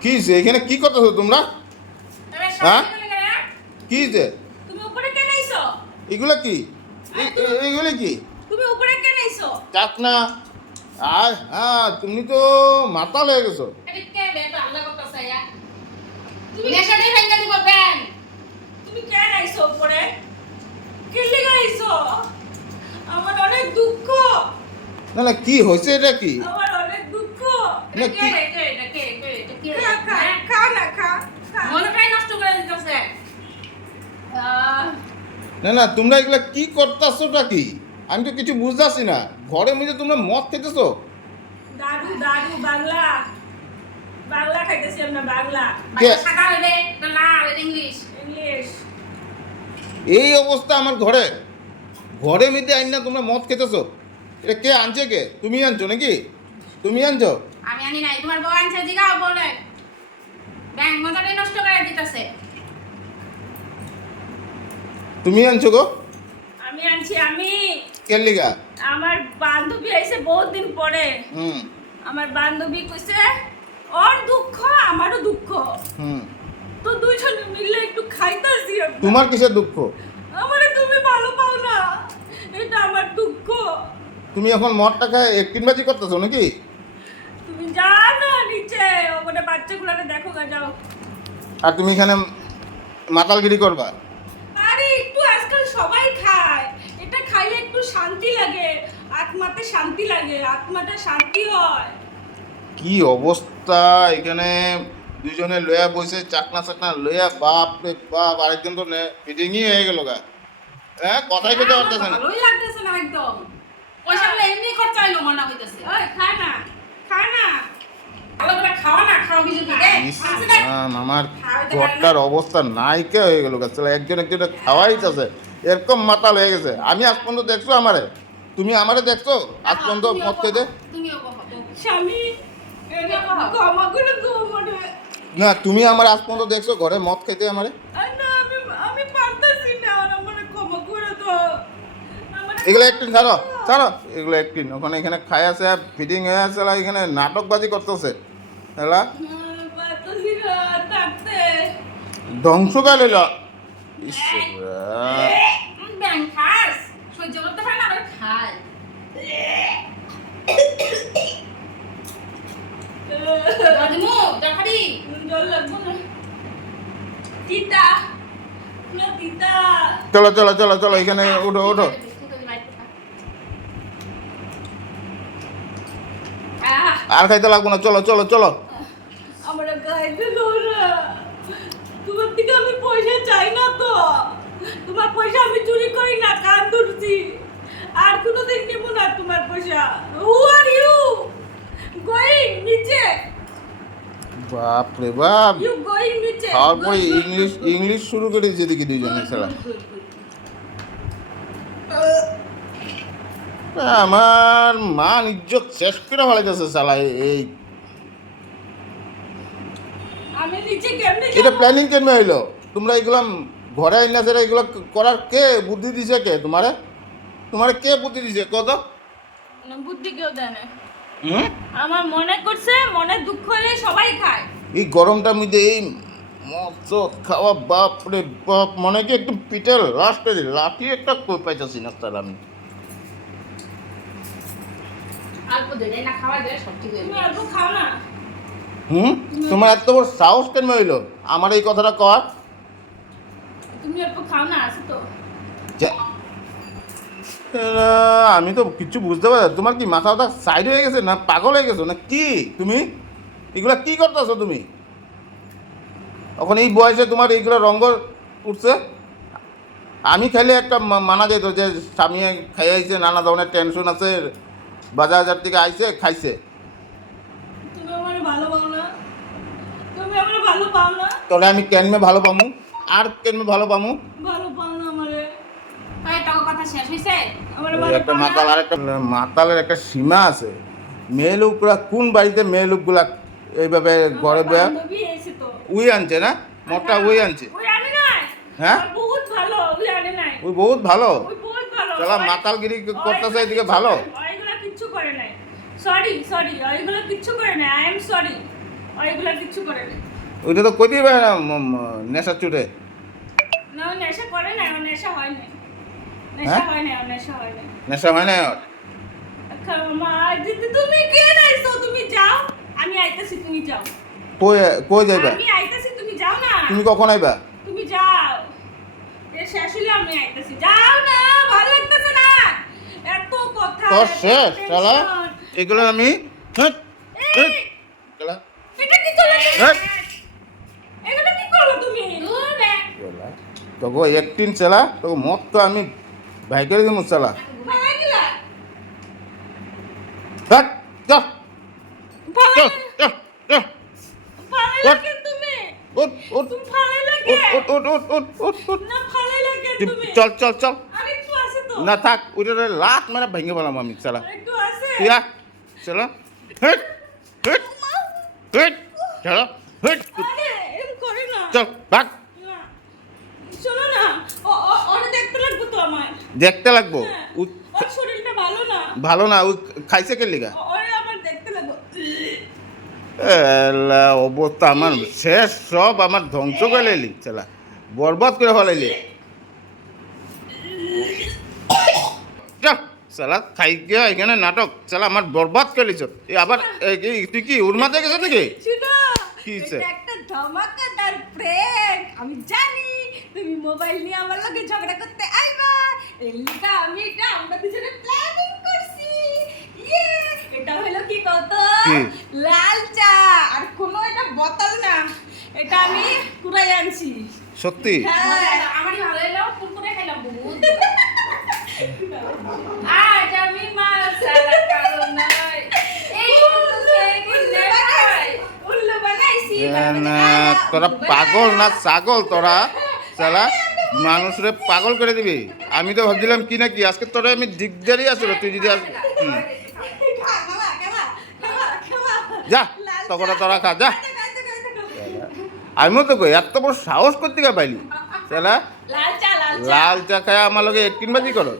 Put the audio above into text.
কি হয়েছে এখানে কি করতেছো তোমরা? হ্যাঁ? কি আইছো? এগুলো কি? এগুলো কি? আইছো? চাকনা আর হ্যাঁ তুমি তো মাতাল হয়ে গেছো। তুমি কেন আইছো উপরে? আইছো? আমার অনেক দুঃখ। না না কি হয়েছে এটা কি? আমার অনেক দুঃখ। না, কে এটা কে খা খা হ্যাঁ? খা না খা খা। মনটাই নষ্ট করে দিতেছে আহ, না না তোমরা এগুলা কি করতেছোটা কি আমি তো কিছু বুঝতেছি না। ঘরে মধ্যে তোমরা মদ খেতেছো? দাদু দাদু বাংলা। বাংলা খাইতেছি আমরা বাংলা। সাদা হবে না লাল ইংলিশ। ইংলিশ। এই অবস্থা আমার ঘরে। ঘরে মধ্যে আইন না তোমরা মদ খেতেছো। এটা কে আনছে কে? তুমি আনছো নাকি? তুমি আনছো? আমি আনি নাই। তোমার বউ আনছে জিগাও বলে। ব্যাং মনটাই নষ্ট করে দিতেছে। তুমি আনছো গো? আমি আনছি আমি। কে লিগা? আমার বান্ধবী আইছে বহুত দিন পরে। হুম। আমার বান্ধবী কইছে ওর দুঃখ আমারও দুঃখ। হুম। তো দুইজনে মিলে একটু খাইতাছি। তোমার কিসের দুঃখ? আমারে তুমি ভালো পাও না। এটা আমার দুঃখ। তুমি এখন মদটা খায় একটিনবাজি করতেছো নাকি? তুমি জানো নিচে। ওখানে বাচ্চাগুলোকে দেখো গা যাও। আর তুমি এখানে মাতালগিরি করবা? আরে একটু আজকাল সবাই খায়। এটা খাইলে একটু শান্তি লাগে আত্মাতে শান্তি লাগে আত্মাটা শান্তি হয়। কি অবস্থা? এখানে দুজনে লয়া বসে চাকনা চাকনা লয়া বাপ রে বাপ আরেকজন তো ফিটিংই হয়ে গেল গা। হ্যাঁ কথাই খেতে পারতেছে না। ভালোই লাগতেছে না একদম। পয়সা বলে এমনি খরচা হইল মনে হইতেছে। ওই খা না খা না। আমার ঘরটার অবস্থা নাইকে হয়ে গেল গা। চলে একজন একজন খাওয়াইতেছে। এরকম মাতাল হয়ে গেছে। আমি আজ পর্যন্ত দেখছ আমারে? তুমি আমারে দেখছ? আজ পর্যন্ত মদ খেতে না তুমি আমার আজ পর্যন্ত দেখছ ঘরে মদ খেতে আমারে? এগুলো একদিন ছাড়ো ছাড়ো। এগুলো একদিন ওখানে এখানে খাই আছে ফিটিং হয়ে আছে এখানে নাটকবাজি করতেছে। থাকতে ধ্বংস কাল এলো চলো চলো চলো চলো এখানে উঠো উঠো আর খাইতে লাগবো না চলো চলো চলো। আমার তোমার থেকে আমি পয়সা চাই না তো। তোমার পয়সা আমি চুরি করি না কান ধরছি। আর কোনোদিন নেব না তোমার পয়সা। হু আর ইউ গোয়িং নিচে। বাপ রে বাপ। ইউ গোয়িং নিচে। খাওয়ার পরে ইংলিশ ইংলিশ শুরু করে দিয়েছে দেখি দুইজনে খেলা আমার মান ইজ্জত শেষ করে ফেলাইতেছে শালা এই। এটা প্ল্যানিং কেন হইল? তোমরা এগুলা ঘরে আইনা সেটা এগুলো করার কে বুদ্ধি দিছে কে তোমারে? তোমারে কে বুদ্ধি দিছে? কত বুদ্ধি কেউ দেয় না। আমার মনে করছে মনে দুঃখ হলে সবাই খায়। এই গরমটার মধ্যে এই মদ খাওয়া বাপ রে বাপ মনে কি একটু পিঠে লাস্টে লাঠি একটা কই পাইতেছি না তার আমি? অল্প দিলে না? খাওয়া দিলে সব ঠিক হয়ে তুমি অল্প খাও না। হুম? তোমার এত বড় সাহস কেন হইল? আমার এই কথাটা কর। তুমি অল্প খাও না আছে তো। আমি তো কিছু বুঝতে পারি তোমার কি মাথাটা সাইড হয়ে গেছে না পাগল হয়ে গেছো? না কি? তুমি? এগুলা কি করতেছো তুমি? এখন এই বয়সে তোমার এইগুলো রঙ্গ উঠছে? আমি খাইলে একটা মানা যেত যে স্বামী খাইয়াইছে নানা ধরনের টেনশন আছে বাজার বাজার থেকে আইছে খাইছে। তাহলে আমি কেনমে ভালো পামু? আর কেনমে ভালো পামু? একটা মাতাল আর একটা মাতালের একটা সীমা আছে। মেয়ে লোকগুলা কোন বাড়িতে মেয়ে লোকগুলা এইভাবে ঘরে বয়া? উই আনছে না? মদটা উই আনছে। হ্যাঁ? ওই বহুত ভালো ওই- মাতালগিরি করতেছে এদিকে ভালো করে- ওইগুলো কিচ্ছু করে নাই সরি সরি ওইগুলো কিচ্ছু করে নাই আই এম সরি এগুলা কিচ্ছু করে না ওইটা তো কই দিবে না ম- চুটে। না নেশা করে না নেশা হয় না নেশা হ্যাঁ? হয় না নেশা হয় না নেশা হয় না? মা তুমি কে রাইছো তুমি যাও আমি আইতাছি তুমি যাও। কই কই যাইবা? আমি আইতাছি তুমি যাও না। তুমি কখন আইবা? তুমি যাও। এ শেষ হলে আমি আইতাছি। যাও না ভালো লাগতেছে না। এত কথা তোর শেষ। এগুলো আমি দূর ব্যাং চলো। তোকে একটিন চালা তোকে মত তো আমি ভাই করে দিব চালা। চল, চল, চল, চল। ভালো ওঠ। লাগে তুমি? উঠ, উঠ, তুমি ভালো লাগে উঠ, উঠ, উঠ, উঠ, উঠ, উঠ। না ভালো লাগে তুই তুমি? চল চল চল। আরেকটু আছে তো। না থাক ওইটা লাখ মেরে ভেঙে পেলাম আমি চালা। ইয়া চলো। হেট হেট হেট চলো হেট। চল ভাগ। দেখতে লাগবে হ্যাঁ, ভালো না। ভালো না ওই খাইছে কে লিগা? অবস্থা আমার শেষ সব আমার ধ্বংস করে চালা। বরবাদ করে ফেলাইলি। চল চালা খাই গিয়া এখানে নাটক চালা আমার বরবাদ করে লিছ এই আবার তুই কি উড়মাতে গেছ নাকি? কি একটা ধমাকাদার প্রেম আমি জানি তুমি মোবাইল নিয়ে আমার লগে ঝগড়া করতে আইবা। এর লিগা আমি এটা আমরা দুজনে প্ল্যানিং করছি। ইয়ে এটা হলো কি কত? লাল চা আর কোনো এটা বোতল না। এটা আমি কুড়াই আনছি। সত্যি? হ্যাঁ। আমারই ভালো কুরকুরে খাইলাম বহুত। আজ আমি মাল সারা কারণ নাই। এই কুকুরকে কিনে খাই উল্লু বানাইছি না তোরা পাগল না ছাগল তোরা? চালা মানুষরে পাগল করে দিবি। আমি তো ভাবছিলাম কি না কি আজকে তোরা আমি দিগদারি আসলো তুই যদি আজ যা তখন তোরা খা যা। আমিও তো কই এত বড় সাহস করতে গা পাইলি? চালা লাল চা লাল চা। লাল চা খায় আমার লগে এটকিন বাজি করো